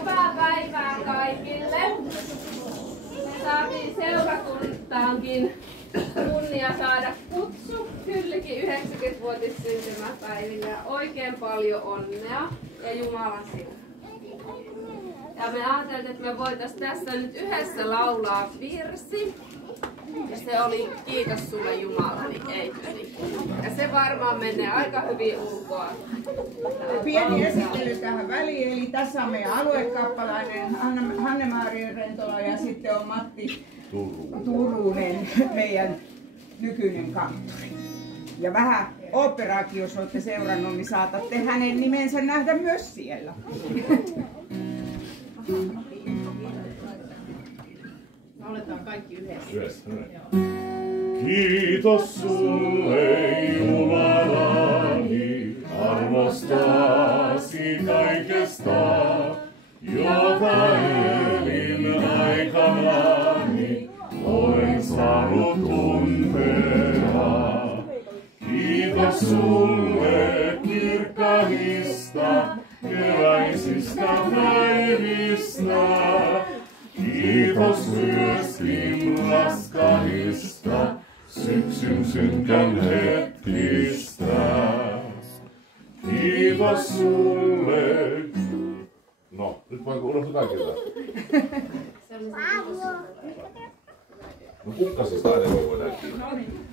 Hyvää päivää kaikille. Me saatiin seurakuntaankin kunnia saada kutsu Hyllikin 90-vuotissyntymäpäiville. Oikein paljon onnea ja Jumalan siunaa. Ja me ajattelin, että me voitaisiin tässä nyt yhdessä laulaa virsi. Ja se oli Kiitos sulle Jumalani, ei yli. Ja se varmaan menee aika hyvin ulkoa. Pieni esittely tähän väliin. Eli tässä on meidän aluekappalainen Hanne-Maria Rentola ja sitten on Matti Turunen, meidän nykyinen kanttori. Ja vähän oopperaakin, jos olette seurannut, niin saatatte hänen nimensä nähdä myös siellä. Lauletaan kaikki yhdessä. Kiitos sulle Jumalani, armostasi kaikesta, jota elin aikanani, olen saanut tuntea. Kiitos sulle kirkkaista, keväisistä päivistä. Kiitos myöskin raskaista, syksyn synkän hetkistä. Kiitos sulle. No, nyt vaan unohdetaan kyllä. No kukkasista aina voidaan kiitos.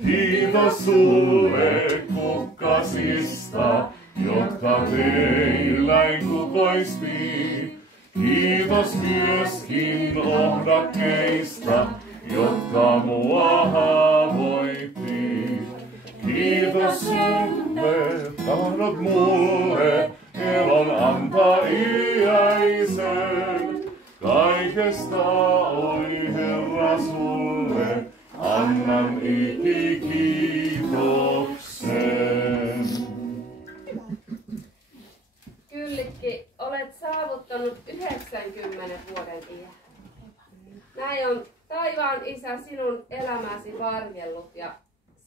Kiitos sulle kukkasista, jotka teilläin kukoisti. Kiitos myöskin ohdakkeista, jotka mua haavoitti. Kiitos sulle, tahdot mulle elon antaa iäisen. Kaikesta oi Herra sulle, annan ikikiitoksen. Kyllikki, olet saavuttanut 90 vuoden iän. Näin on taivaan Isä sinun elämäsi varjellut ja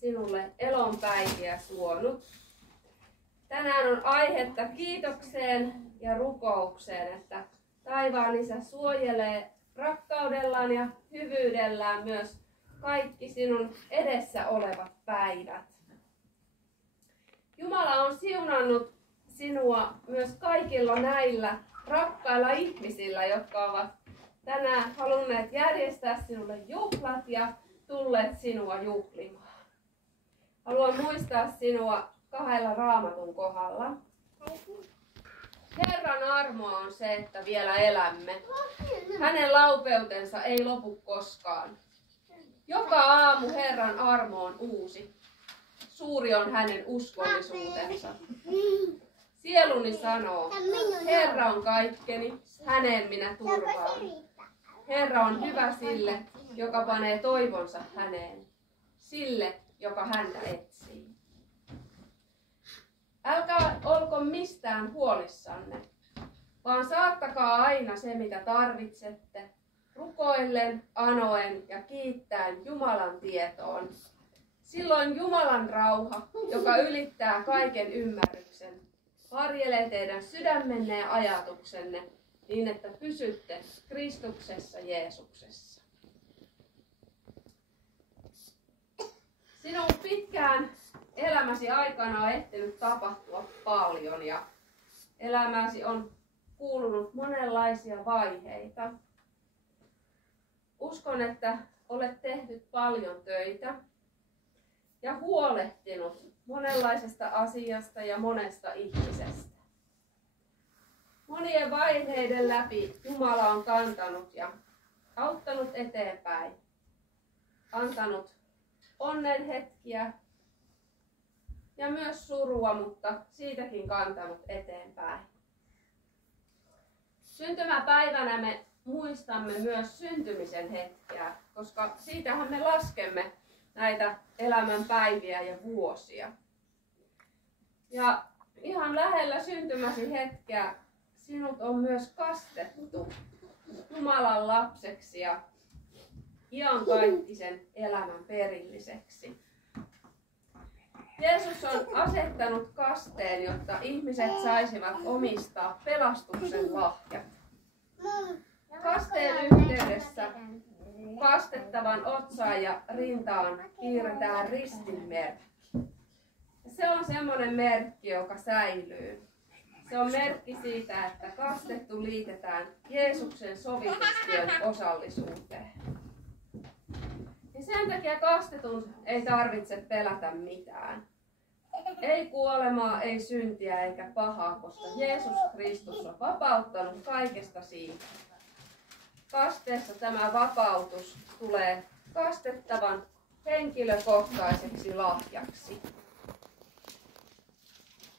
sinulle elonpäiviä suonut. Tänään on aihetta kiitokseen ja rukoukseen, että taivaan Isä suojelee rakkaudellaan ja hyvyydellään myös kaikki sinun edessä olevat päivät. Jumala on siunannut sinua myös kaikilla näillä rakkailla ihmisillä, jotka ovat tänään halunneet järjestää sinulle juhlat ja tulleet sinua juhlimaan. Haluan muistaa sinua 2 raamatun kohdalla. Herran armoa on se, että vielä elämme. Hänen laupeutensa ei lopu koskaan. Joka aamu Herran armo on uusi. Suuri on hänen uskollisuutensa. Sieluni sanoo, Herra on kaikkeni, häneen minä turvaan. Herra on hyvä sille, joka panee toivonsa häneen, sille, joka häntä etsii. Älkää olko mistään huolissanne, vaan saattakaa aina se, mitä tarvitsette, rukoillen, anoen ja kiittäen Jumalan tietoon. Silloin Jumalan rauha, joka ylittää kaiken ymmärryksen, varjelee teidän sydämenne ja ajatuksenne niin, että pysytte Kristuksessa Jeesuksessa. Sinun pitkään elämäsi aikana on ehtinyt tapahtua paljon ja elämäsi on kuulunut monenlaisia vaiheita. Uskon, että olet tehnyt paljon töitä ja huolehtinut monenlaisesta asiasta ja monesta ihmisestä. Monien vaiheiden läpi Jumala on kantanut ja auttanut eteenpäin, antanut onnen hetkiä ja myös surua, mutta siitäkin kantanut eteenpäin. Syntymäpäivänä me muistamme myös syntymisen hetkeä, koska siitähän me laskemme näitä elämän päiviä ja vuosia. Ja ihan lähellä syntymäsi hetkeä sinut on myös kastettu Jumalan lapseksi ja iankaikkisen elämän perilliseksi. Jeesus on asettanut kasteen, jotta ihmiset saisivat omistaa pelastuksen lahjat. Kasteen yhteydessä kastettavan otsaan ja rintaan piirretään ristinmerkki. Se on semmoinen merkki, joka säilyy. Se on merkki siitä, että kastettu liitetään Jeesuksen sovitustyön osallisuuteen. Ja sen takia kastetun ei tarvitse pelätä mitään. Ei kuolemaa, ei syntiä eikä pahaa, koska Jeesus Kristus on vapauttanut kaikesta siitä. Kasteessa tämä vapautus tulee kastettavan henkilökohtaiseksi lahjaksi.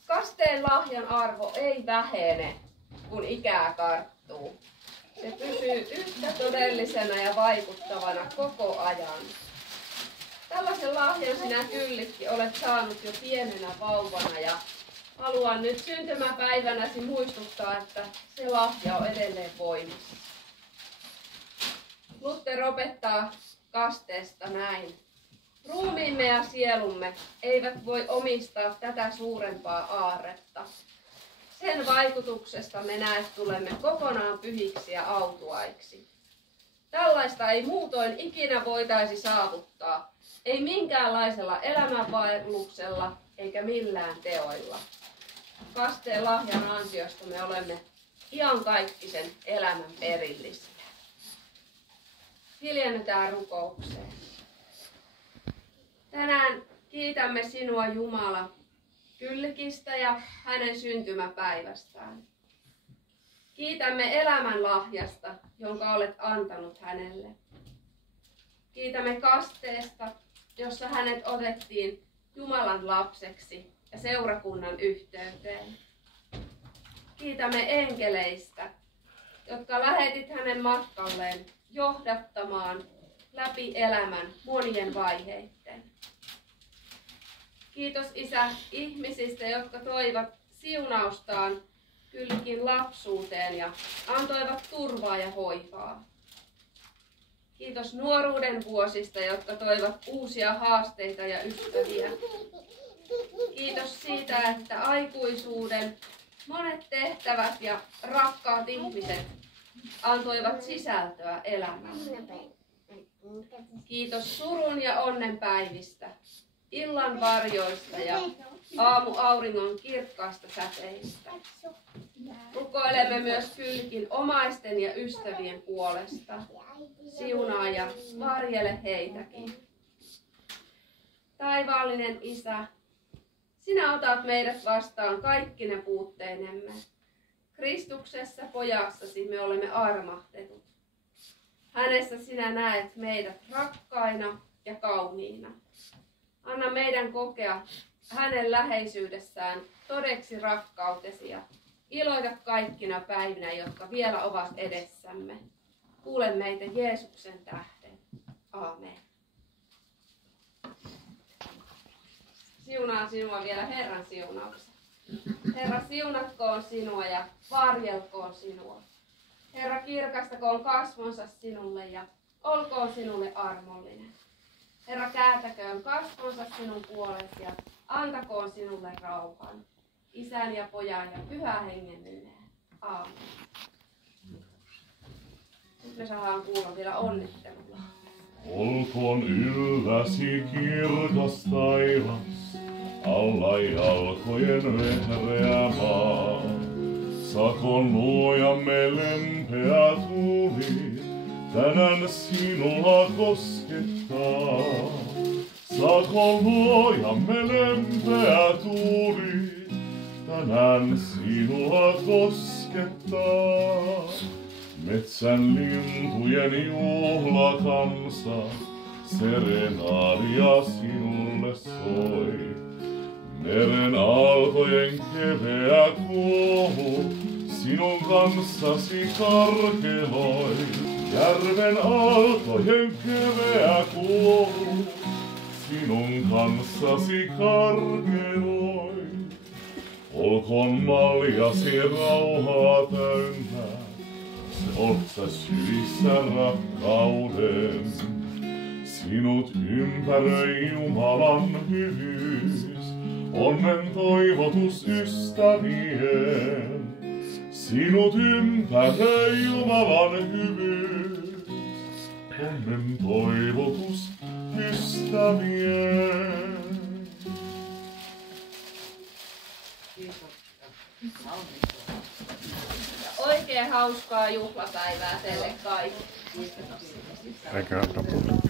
Kasteen lahjan arvo ei vähene, kun ikää karttuu. Se pysyy yhtä todellisena ja vaikuttavana koko ajan. Tällaisen lahjan sinä Kyllikki olet saanut jo pienenä vauvana ja haluan nyt syntymäpäivänäsi muistuttaa, että se lahja on edelleen voimassa. Luther opettaa kasteesta näin. Ruumiimme ja sielumme eivät voi omistaa tätä suurempaa aarretta. Sen vaikutuksesta me näet tulemme kokonaan pyhiksi ja autuaiksi. Tällaista ei muutoin ikinä voitaisi saavuttaa, ei minkäänlaisella elämänvaelluksella eikä millään teoilla. Kasteen lahjan ansiosta me olemme iankaikkisen elämän perillisiä. Hiljennytään rukoukseen. Tänään kiitämme sinua Jumala Kyllikistä ja hänen syntymäpäivästään. Kiitämme elämän lahjasta, jonka olet antanut hänelle. Kiitämme kasteesta, jossa hänet otettiin Jumalan lapseksi ja seurakunnan yhteyteen. Kiitämme enkeleistä, jotka lähetit hänen matkalleen johdattamaan läpi elämän monien vaiheitten. Kiitos Isä ihmisistä, jotka toivat siunaustaan Kyllikin lapsuuteen ja antoivat turvaa ja hoivaa. Kiitos nuoruuden vuosista, jotka toivat uusia haasteita ja ystäviä. Kiitos siitä, että aikuisuuden monet tehtävät ja rakkaat ihmiset antoivat sisältöä elämään. Kiitos surun ja onnen päivistä, illan varjoista ja aamuauringon kirkkaasta säteistä. Rukoilemme myös Kyllikin omaisten ja ystävien puolesta. Siunaa ja varjele heitäkin. Taivaallinen Isä, sinä otat meidät vastaan kaikkine puutteinemme. Kristuksessa pojassasi me olemme armahtetut. Hänessä sinä näet meidät rakkaina ja kauniina. Anna meidän kokea hänen läheisyydessään todeksi rakkautesi ja iloita kaikkina päivinä, jotka vielä ovat edessämme. Kuule meitä Jeesuksen tähden. Aamen. Siunaan sinua vielä Herran siunauksen. Herra, siunatkoon sinua ja varjelkoon sinua. Herra, kirkastakoon kasvonsa sinulle ja olkoon sinulle armollinen. Herra, kääntäköön kasvonsa sinun puolesi ja antakoon sinulle rauhan. Isän ja Pojan ja Pyhän Hengen nimeen. Aamen. Nyt me saadaan kuulla vielä onnittelua. Olkoon ylläsi kirkas taivas, alla jalkojen vehreä maa. Sakon luojamme lempeä tuuli, tänään sinua koskettaa. Sakon luojamme lempeä tuuli, tänään sinua koskettaa. Metsän lintujen juhlakansa, serenaadia sinulle soi. Meren aaltojen keveä kuohu, sinun kanssasi karkeloi. Järven aaltojen keveä kuohu, sinun kanssasi karkeloi. Olkoon maljasi rauhaa täynnä, otsa syvissä rakkauden. Sinut ympäröi Jumalan hyvyys, Onnen toivotus ystävien, sinut ympäröi Jumalan hyvyys. Onnen toivotus ystävien. Oikein hauskaa juhlapäivää teille kaikille. Eikä tapahdu.